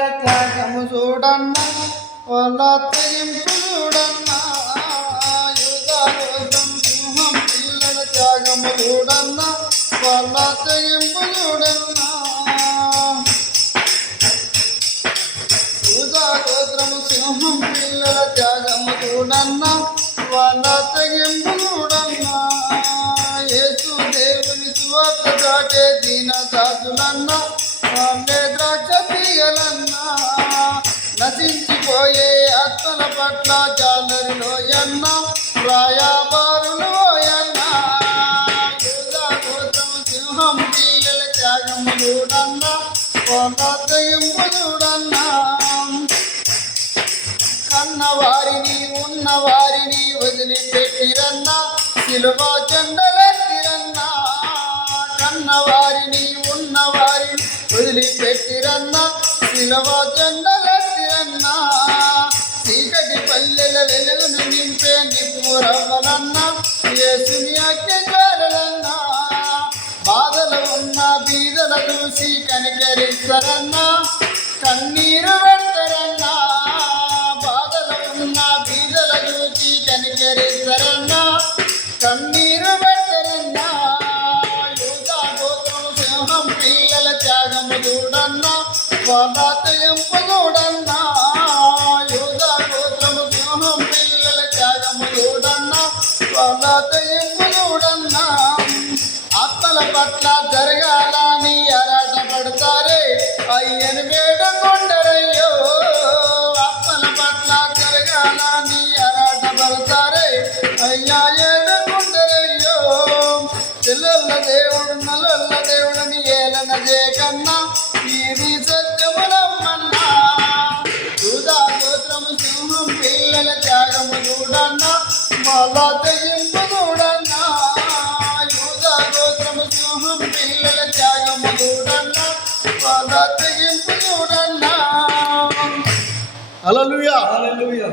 పిల్లల త్యాగము చూడన్నా వాళ్ళ తెగింపు చూడన్నా యూదా సింహం పిల్లల త్యాగము చూడన్నా వాళ్ళ తెగింపు చూడన్నా. యూదా గోత్రము సింహం పిల్లల త్యాగము చూడన్నా వాళ్ళ తెగింపు చూడన్నా. యేసు దేవుని సువార్త దాటే దీన దాసులన్నా వాళ్ళే ద్రాక్ష తీగలన్నా ఆత్మల పట్ల జాలరిలోయన్న రాయాబారులు ఓయన్న యూదా సింహం పిల్లల ఉన్న సిలువ చెండలెత్తిరన్నా? కన్న ఉన్న సిలువ చెండలెత్తిరన్నా? పల్లెల వెలుగును నింపే నిప్పురవ్వలన్నా యేసుని అక్కజాలన్నా బాధలు ఉన్న బీదల చూసి కనికరిస్తారన్నా కన్నీరు పెడతారన్నా. బాధలు ఉన్న బీదల చూసి కనికరిస్తారన్నా కన్నీరు పెడతారన్నా. యూదా గోత్రం సింహం పిల్లల త్యాగము చూడన్నా వాళ్ళ ఎంపు వాళ్ళ ఎంపు చూడన్నా ఆత్మల పట్ల జరగాలని అరాట పడతారే. అయ్యను వేడుకొండరయ్యో ఆత్మల పట్ల జరగాలని అరాట పడతారే. అయ్యా ఏడుకొండరయ్యో చెల్లెళ్ళ దేవుడు నల్లొల్ల దేవుడిని ఏలన చేయకన్నా ఇది సత్యములమ్మన్నా యూదా గోత్రము సింహం పిల్లల త్యాగము చూడన్నా. మళ్ళా పిల్లల త్యాగము చూడన్నా మళ్ళా తెగింపు చూడన్నా. హల్లెలూయా హల్లెలూయా